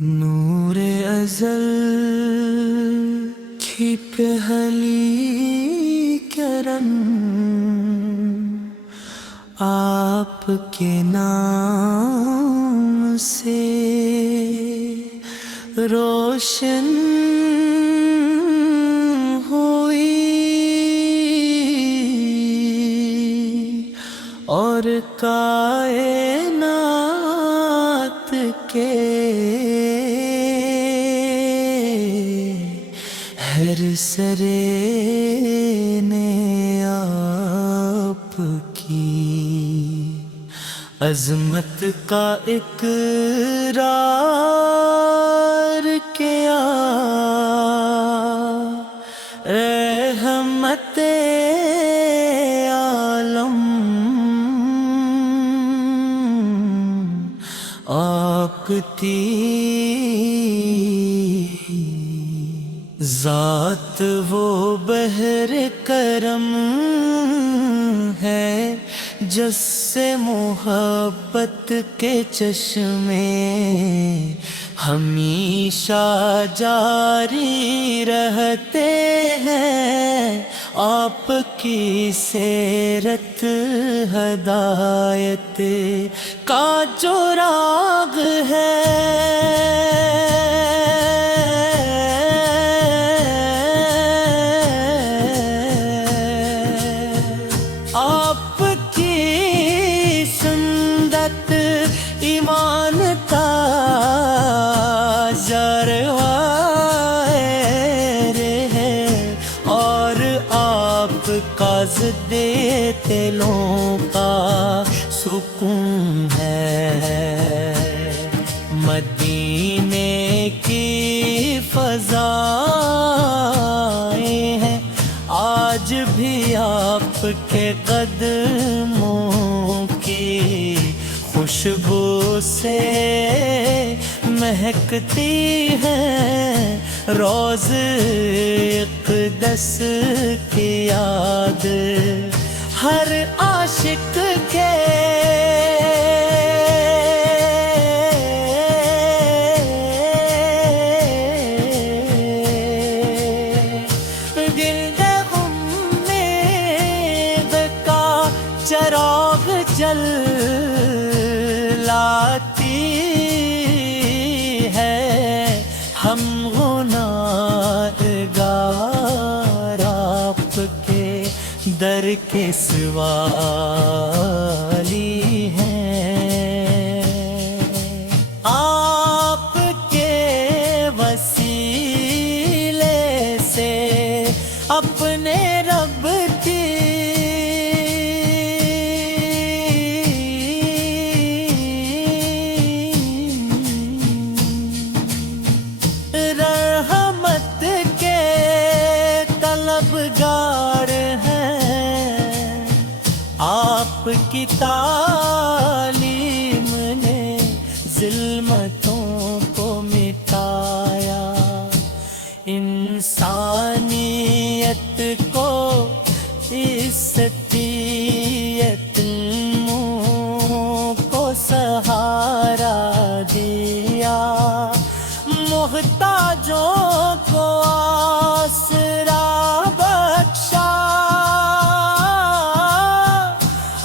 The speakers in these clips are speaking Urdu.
نور ازل کی پہلی کرن آپ کے نام سے روشن ہوئی اور کائنات کے ہر سرے نے آپ کی عظمت کا اقرار کیا، رحمت عالم آپ تھی، ذات وہ بحر کرم ہے جس سے محبت کے چشمے ہمیشہ جاری رہتے ہیں۔ آپ کی سیرت ہدایت کا جو راگ ہے، آپ کی سنت ایمان کا جروائر ہے، اور آپ کا ضد دلوں کا سکون ہے۔ مدینے کی فضائیں ہیں آج بھی آپ کے قدموں کی خوشبو سے مہکتی ہیں، روز اقدس کی یاد ہر عاشق کے چراغ جلاتی ہے۔ ہم گناہگار آپ کے در کے سوالی ہیں، آپ کے وسیلے سے اپنے رب کی رحمت کے طلبگار ہیں۔ آپ کی تعلیم نے ظلمتوں کو مٹایا، انسانیت کو عزت یتیموں کو سہارا دیا، محتاجوں کو آسرا بخشا،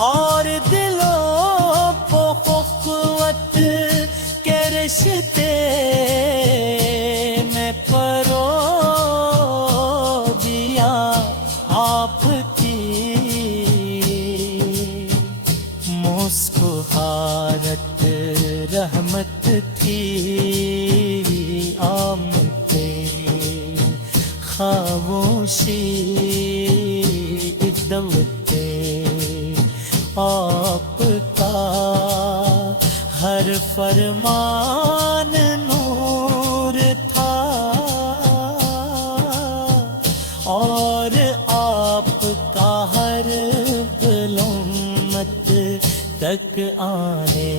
اور دلوں کو اخوت کے رشتے میں پرو دیا۔ آپ کی مسکراہٹ رحمت تھی، خاموشی عدوت آپ کا، ہر فرمان نور تھا، اور آپ کا ہر ظلمت تک آنے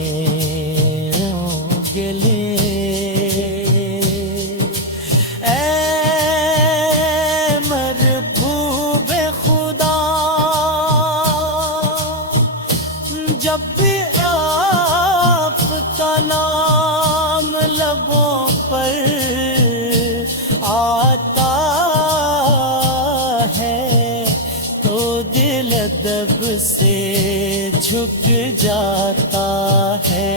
کے لیے جب بھی آپ کا نام جاتا ہے،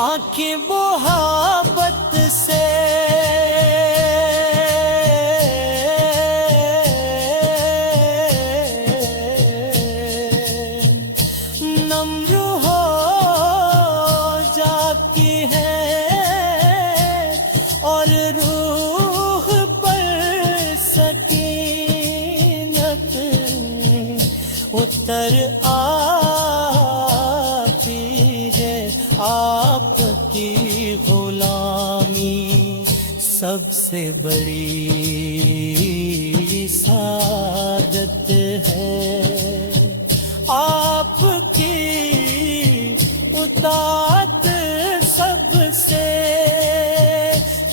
آنکھیں محبت سے نمر ہو جاتی ہیں اور روح پر سکینت اتر آتی ہے۔ آپ کی غلامی سب سے بڑی سعادت ہے، آپ کی اطاعت سب سے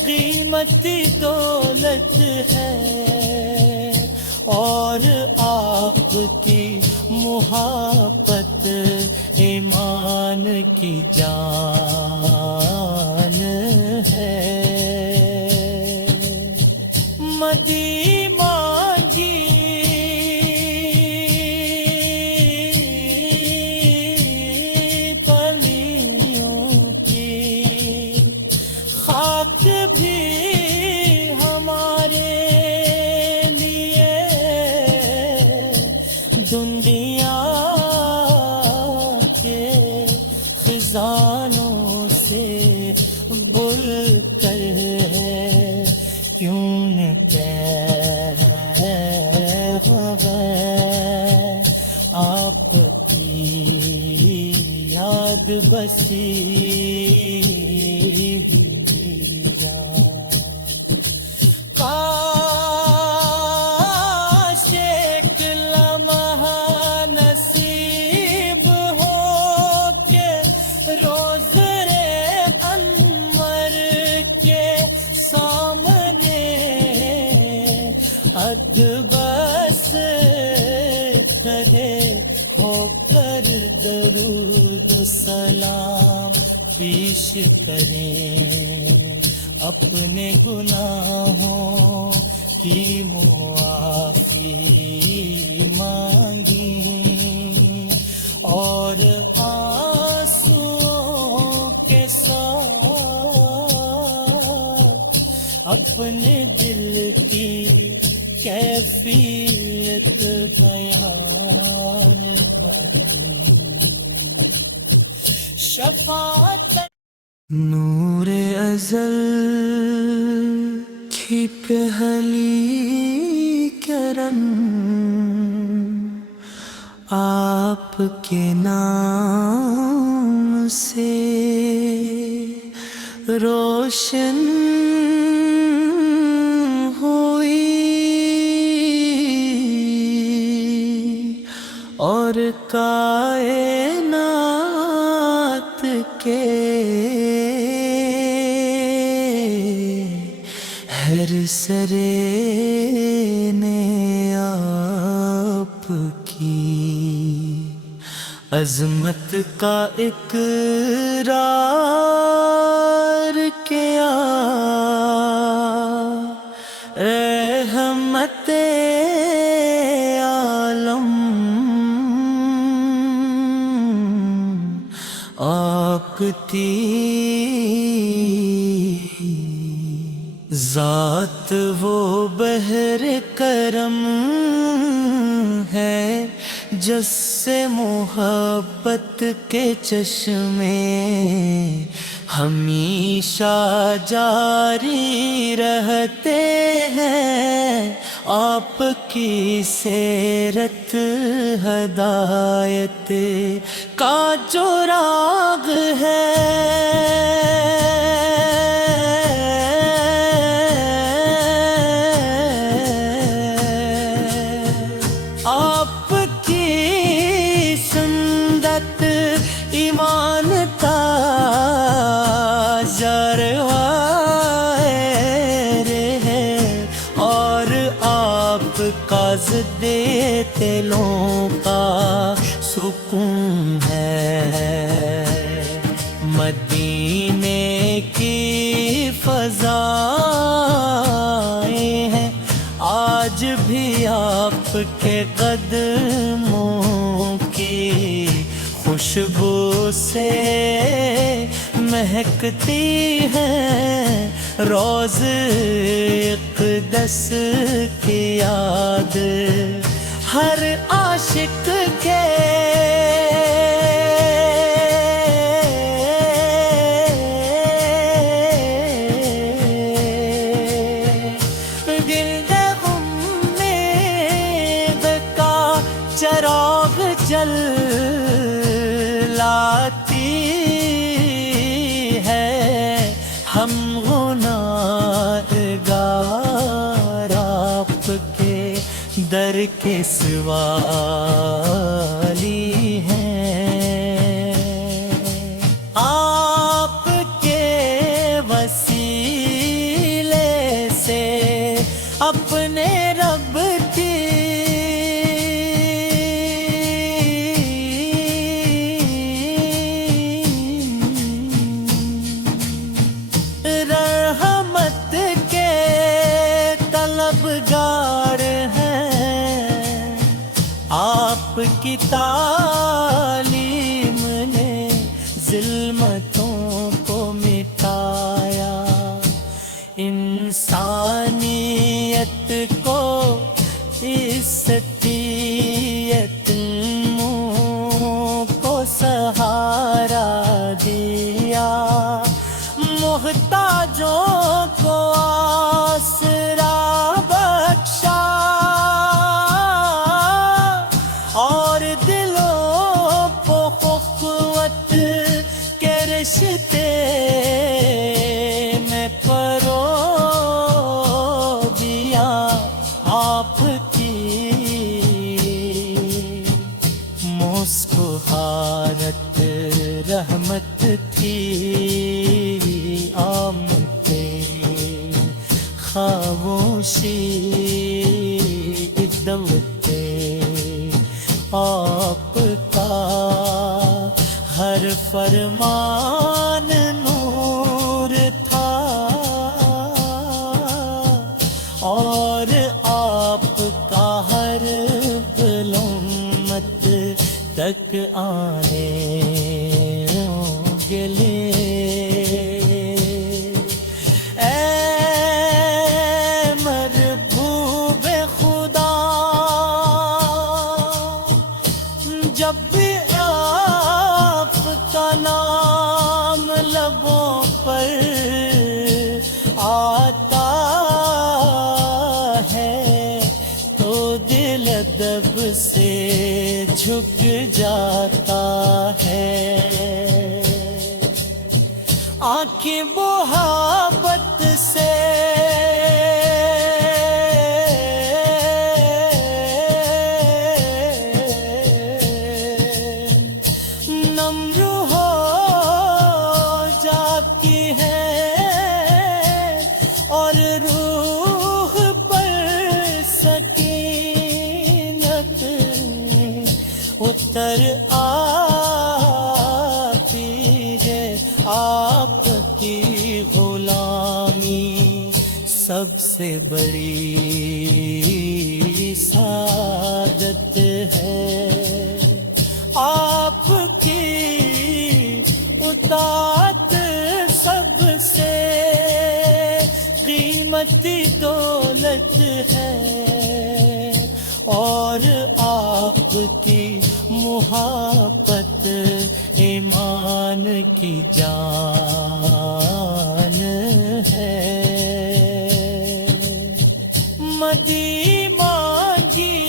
قیمتی دولت ہے، اور آپ کی محبت ایمان کی جان ہے۔ مدی مانگی پلیوں کی خاک بھی ہمارے لیے دنیا کے خزانوں سے بر کر ہے، کیوں نہ آپ کی یاد بسی ہوئی جائے۔ کاش ایک لمحہ نصیب ہو کہ روزے انور کے سامنے ادبس کرے ہو کر درود و سلام پیش کریں، اپنے گناہوں کی معافی مانگیں، اور آنسوؤں کے ساتھ اپنے دل کی کیفیت بیان کروں۔ شفاعت نور ازل کی پہلی کرن آپ کے نام سے روشن ہوئی، اور کائنات کے ہر سرے نے آپ کی عظمت کا اقرار کیا، رحمت عالم آپ تھی، ذات وہ بحر کرم ہے جس سے محبت کے چشمے ہمیشہ جاری رہتے ہیں، آپ کی سیرت ہدایت کا جو راگ ہے، آپ کی سنت ایمان کا جروائر ہے، اور آپ کا ضد دلوں کا سکون ہے، مدینے کی فضائیں ہیں آج بھی آپ کے قدموں کی خوشبو سے مہکتی ہے روز اقدس کی یاد، ہر عاشق کے چراغ جلاتی ہے، ہم گناہگار آپ کے در کے سوالی ہیں، آپ کے وسیلے سے اپنے رب کی طلبگار ہیں، آپ کی تعلیم نے ظلمتوں کو مٹایا، انسانیت کو عزت یتیموں کو سہارا دیا، محتاجوں کو آسرا بخشا، اور دلوں کو اخوت کے رشتے میں پرو دیا، آپ کی مسکراہٹ رحمت تھی، خاموشی عدوت آپ کا، ہر فرمان نور تھا، اور آپ کا ہر ظلمت تک آنے کے لیے جب بھی آپ کا نام لبوں پر آتا ہے تو دل ادب سے جھک جاتا ہے، آنکھیں محبت سے اور روح پر سکینت اتر آتی ہے، آپ کی غلامی سب سے بڑی سعادت ہے، آپ کی اطاعت سب سے قیمتی دولت ہے، اور آپ کی محبت ایمان کی جان ہے، مدی مانگی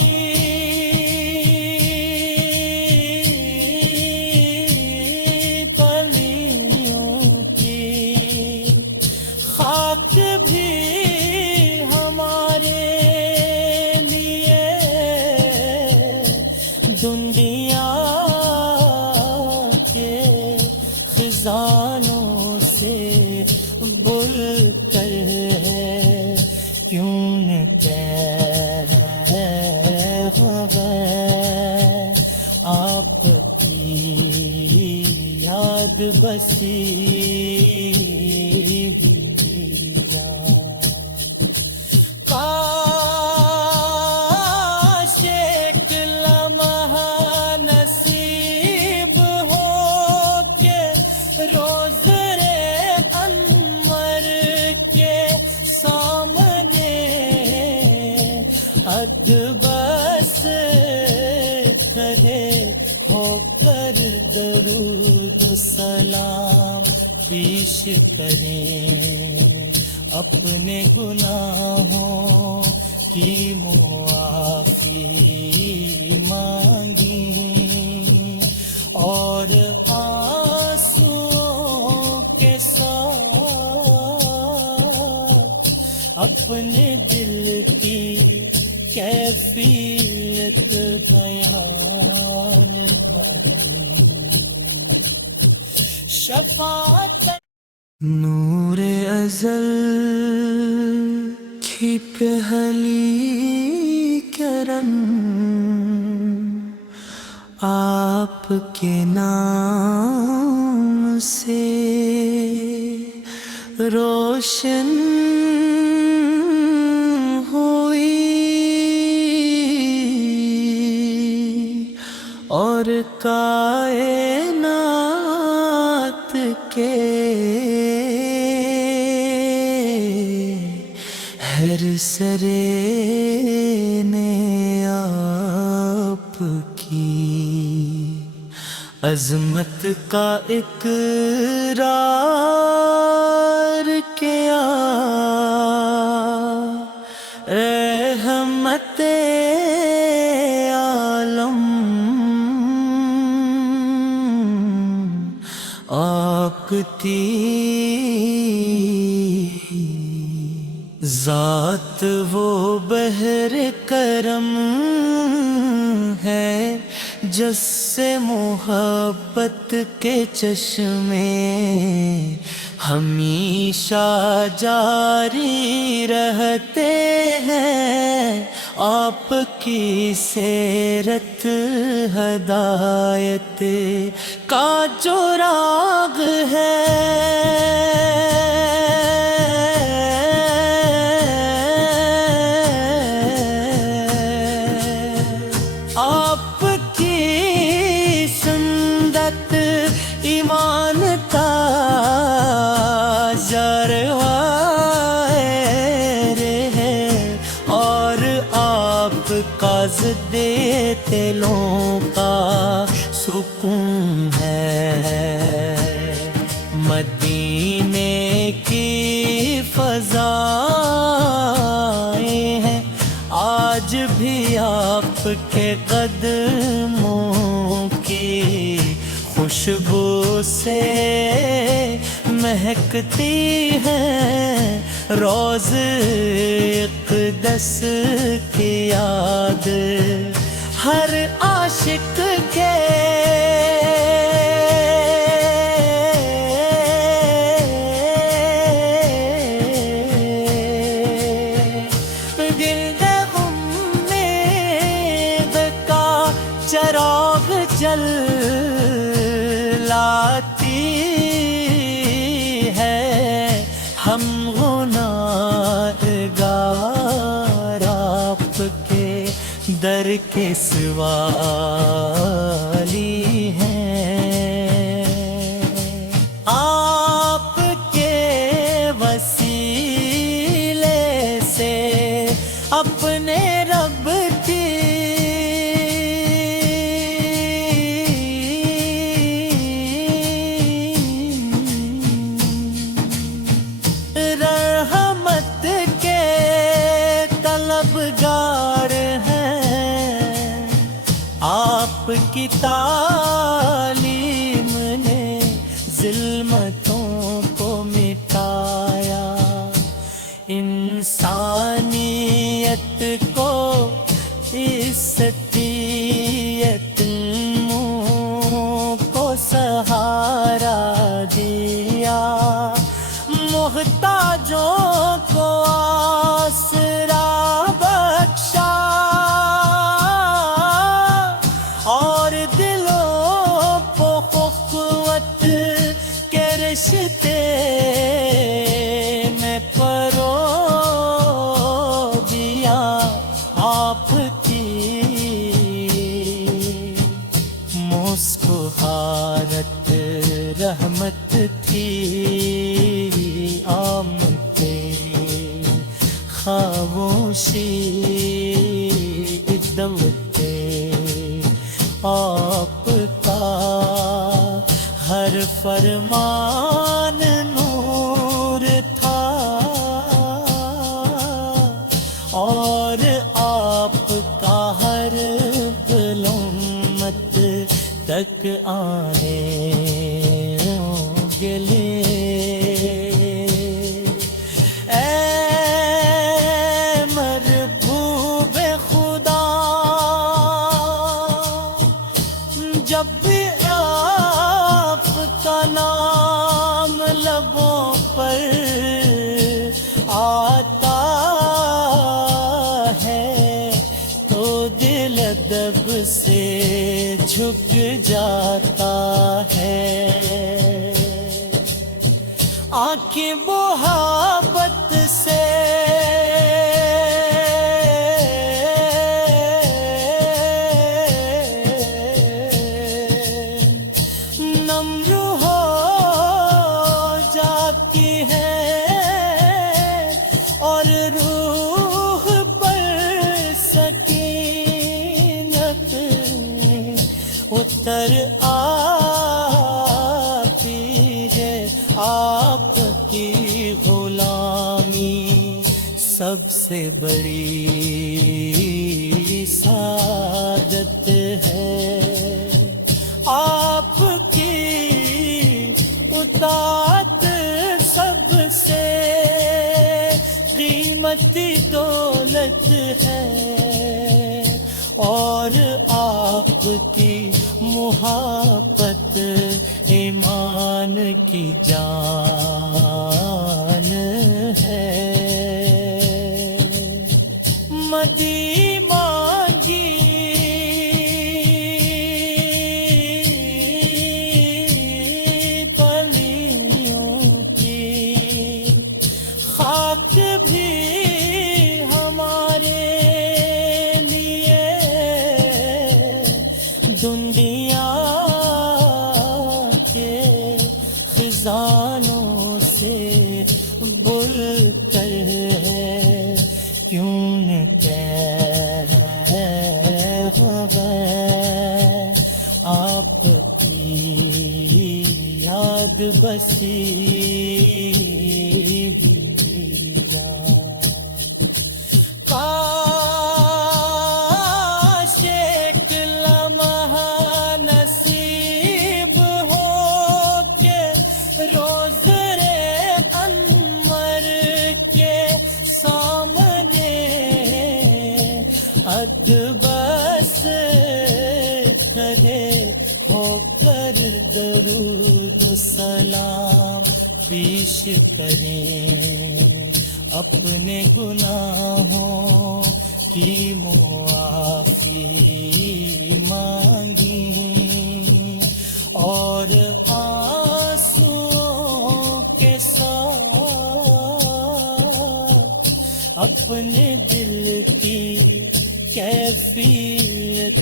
پلیوں کی خاک بھی ہمارے لیے دنیا کے خزانوں سے بل کر ہے، کیوں نہ آپ کی یاد بسی کاش ایک لمحہ نصیب پیش کریں، اپنے گناہوں کی معافی مانگیں اور آنسوؤں کے ساتھ اپنے دل کی کیفیت بیان شفاعت نور ازل کی پہلی کرن آپ کے نام سے روشن اور کائنات کے ہر سرے نے آپ کی عظمت کا اقرار کیا، رحمت عالم آپ تھی، ذات وہ بحر کرم ہے جس سے محبت کے چشمے ہمیشہ جاری رہتے ہیں، آپ کی سیرت ہدایت کا جو راگ ہے، آپ کی سنت ایمان کا جروایر ہے اور آپ کا ضد دلوں کا سکون ہے، مدینے کی فضائیں ہیں آج بھی آپ کے قدموں کی خوشبو سے مہکتی ہیں، روز اقدس کی یاد ہر عاشق کے چراغ جلاتی ہے، ہم گناہگار آپ کے در کے سوالی ہیں، آپ کے وسیلے سے اپنے رب کی آپ کی تعلیم نے ظلمتوں کو مٹایا، انسانیت کو عزتیت کو سہارا دیا، محتاجوں کو آسرا بخشا اور دلوں کو قوت کے رشتے میں پرو دیا، آپ کی مسکراہٹ رحمت تھی، آمد خاموشی دعوت آپ کا ہر فرمان جاتا ہے، آنکھیں محبت سے نمر ہو جاتی ہیں اور روح پر سکینت اتر آتی ہے۔ آپ کی غلامی سب سے بڑی سعادت ہے، آپ کی اطاعت سب سے قیمتی دولت ہے، اور آپ کی محبت ایمان کی جان ہے۔ مدی مانگی پلیوں کی خاک بھی ہمارے لیے دنیا کے خزانوں سے بر کر ہے، کیوں نہ آپ کی یاد بسی کاش ایک لمحہ نصیب ہو کہ روزرے انور کے سامنے ادبس کرے ہو کر درود و سلام پیش کریں، اپنے گناہوں کی معافی مانگیں، اور آنسوؤں کے ساتھ اپنے دل کی کیفیت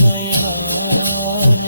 بیان